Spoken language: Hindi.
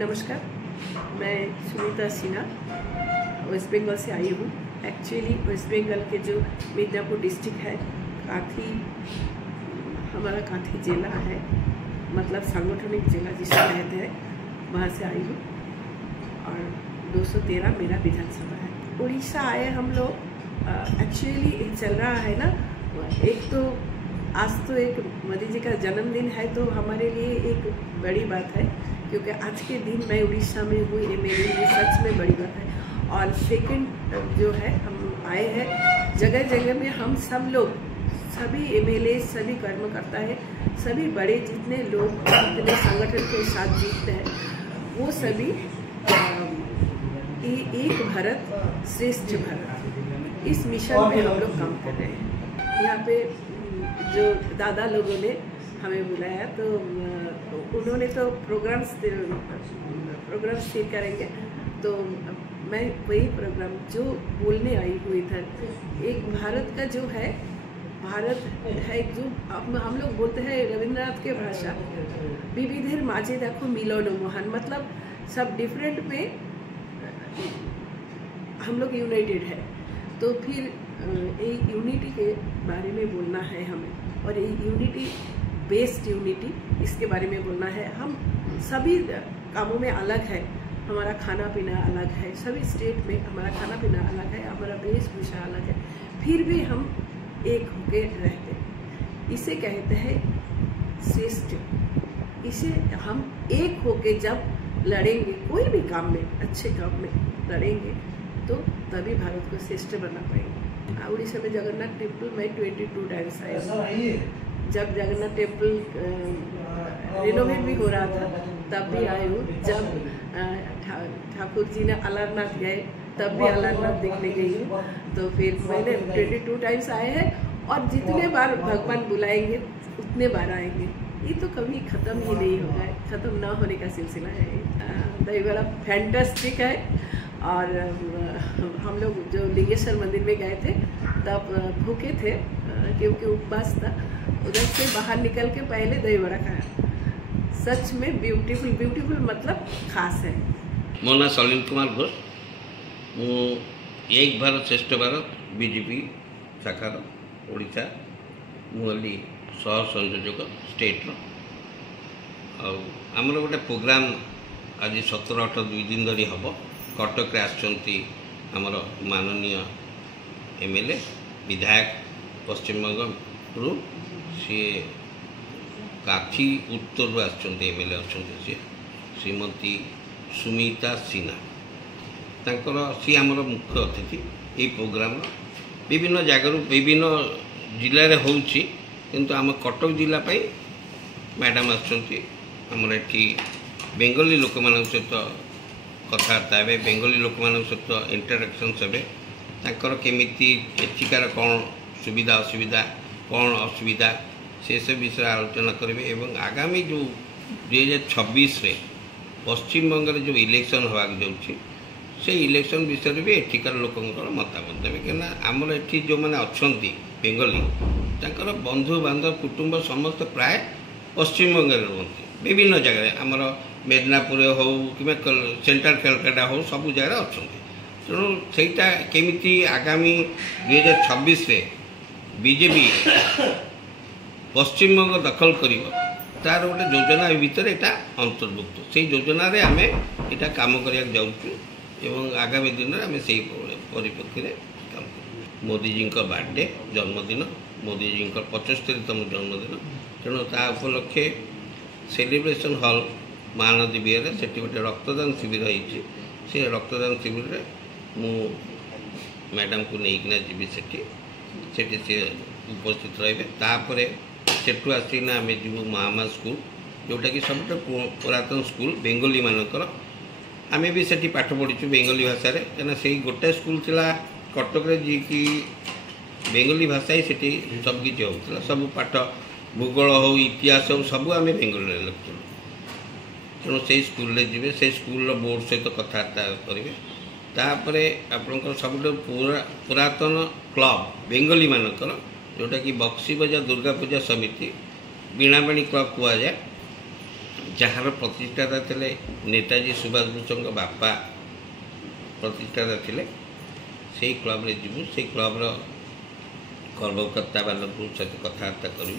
नमस्कार, मैं सुनीता सिन्हा वेस्ट बंगाल से आई हूँ। एक्चुअली वेस्ट बंगाल के जो मिदनापुर डिस्ट्रिक्ट है, काथी हमारा काथी जिला है, मतलब सांगठनिक जिला जिसे कहते हैं, वहाँ से आई हूँ और 213 मेरा विधानसभा है। उड़ीसा आए हम लोग। एक्चुअली चल रहा है ना, एक तो आज तो एक मोदी जी का जन्मदिन है, तो हमारे लिए एक बड़ी बात है, क्योंकि आज के दिन मैं उड़ीसा में हूँ, ये मेरे लिए सच में बड़ी बात है। और सेकंड जो है, हम आए हैं जगह जगह में, हम सब लोग, सभी एमएलए, सभी कर्मकर्ता है, सभी बड़े जितने लोग जितने संगठन के साथ जुड़ते हैं, वो सभी एक भारत श्रेष्ठ भारत, इस मिशन में हम लोग काम कर रहे हैं। यहाँ पे जो दादा लोगों ने हमें बुलाया, तो उन्होंने तो प्रोग्राम्स शेयर करेंगे, तो मैं वही प्रोग्राम जो बोलने आई हुई था, एक भारत का जो है, भारत है जो हम लोग बोलते हैं रविंद्रनाथ के भाषा, विविधेर माझे देखो मिलन महान, मतलब सब डिफरेंट में हम लोग यूनाइटेड है। तो फिर ये यूनिटी के बारे में बोलना है हमें, और ये यूनिटी बेस्ड यूनिटी, इसके बारे में बोलना है। हम सभी कामों में अलग है, हमारा खाना पीना अलग है, सभी स्टेट में हमारा खाना पीना अलग है, हमारा वेशभूषा अलग है, फिर भी हम एक होके रहते हैं। इसे कहते हैं श्रेष्ठ। इसे हम एक होके जब लड़ेंगे, कोई भी काम में, अच्छे काम में लड़ेंगे, तो तभी भारत को श्रेष्ठ बना पाएंगे। उड़ीसा में जगन्नाथ टेम्पल में 22 टाइम्स आए। जब जगन्नाथ टेम्पल रिनोवेट भी हो रहा था, तब भी आए हूँ। जब ठाकुर जी ने अलारनाथ गए, तब भी अलारनाथ देखने गई हूँ। तो फिर मैंने 22 टाइम्स आए हैं, और जितने बार भगवान बुलाएंगे उतने बार आएंगे। ये तो कभी ख़त्म ही नहीं होगा, ख़त्म ना होने का सिलसिला है। दही बड़ा फैंटास्टिक है। और हम लोग जो लिंगेश्वर मंदिर में गए थे, तब भूखे थे क्योंकि उपवास था। उधर से बाहर निकल के पहले दही बड़ा खाया। सच में ब्यूटीफुल, ब्यूटीफुल मतलब खास है। मो ना सलील कुमार घोष, मु एक भारत श्रेष्ठ भारत बीजेपी शाखार ओडिशा मुली सह संयोजक स्टेट्र। आमर गोटे प्रोग्राम आज 17-18 2 दिन धरी हम कटक आमर माननीय एमएलए विधायक पश्चिमबंग रु सी काठी उत्तर एमएलए अच्छा सी श्रीमती सुमिता सिन्हा, सी आमर मुख्य अतिथि। ये प्रोग्राम विभिन्न जगार विभिन्न जिले होउछि, किंतु आम कटक जिला मैडम आमर एटी बेंगली लोक मान सहित कथबार्ता हे, बेंगली लोक मान सहित इंटराक्शन हे, तांकर केमिति एथिकार कौन सुविधा असुविधा, कौन असुविधा, से सब विषय आलोचना करेंगे। एवं आगामी जो 2026 रे पश्चिम बंगाल जो इलेक्शन होगा जाऊँगी, से इलेक्शन विषय भी एठिकार लोकंर मतामत देवे। क्या आमर एठी जो मैंने अच्छा बेंगली, तांकर बंधु बांधव कुटुंब समस्त प्राय पश्चिम बंगाल रुहति, विभिन्न जगह आमर मेदिनीपुर हो कि सेंट्रल कलकाता हो, सब जगह अच्छा। तेणु सेटा केमिति आगामी 2026 रे बीजेपी पश्चिम बंग दखल कर तार गोटे योजना भितर यहाँ अंतर्भुक्त। से योजना रे आमे इटा काम करिया जाउछु, एवं आगामी दिन में आम से परिप्रेक्षी में काम कर। मोदी जी का बर्थडे जन्मदिन, मोदी जी का 75तम जन्मदिन, तेणु ता उपलक्षे सेलिब्रेशन हॉल महानदी बिहार से गोटे रक्तदान शिविर होती। से रक्तदान शिविर में मु मैडम को लेकिन जी से उपस्थित रही। तापर सेठू आसिना आम जीव महामा स्कूल, जोटा कि सब पुरातन स्कूल बेंगली मानकर, आम भी से पाठ पढ़ीचु बेंगली भाषा रे, कहीं से गोटे स्कूल थिला कटक जी कि बेंगली भाषा ही सेठी सब किसी होता, सब पाठ भूगोल हो इतिहास हो सब आम बेंगली लिखुँ। तेणु से स्कूल जी, से स्कूल बोर्ड सहित कथबार्ता करेंगे। तापर आपंकर सब पुरातन क्लब बेंगली मानकर, जोटा कि बक्सी बजार दुर्गा पूजा समिति बीणाबाणी क्लब कहुए, जार प्रतिष्ठाता थे नेताजी सुभाष बोसଙ୍କ बापा प्रतिष्ठाता थे से क्लब रे जीवु से क्लब कर्मकर्ता मान सहित कथबार्ता करूँ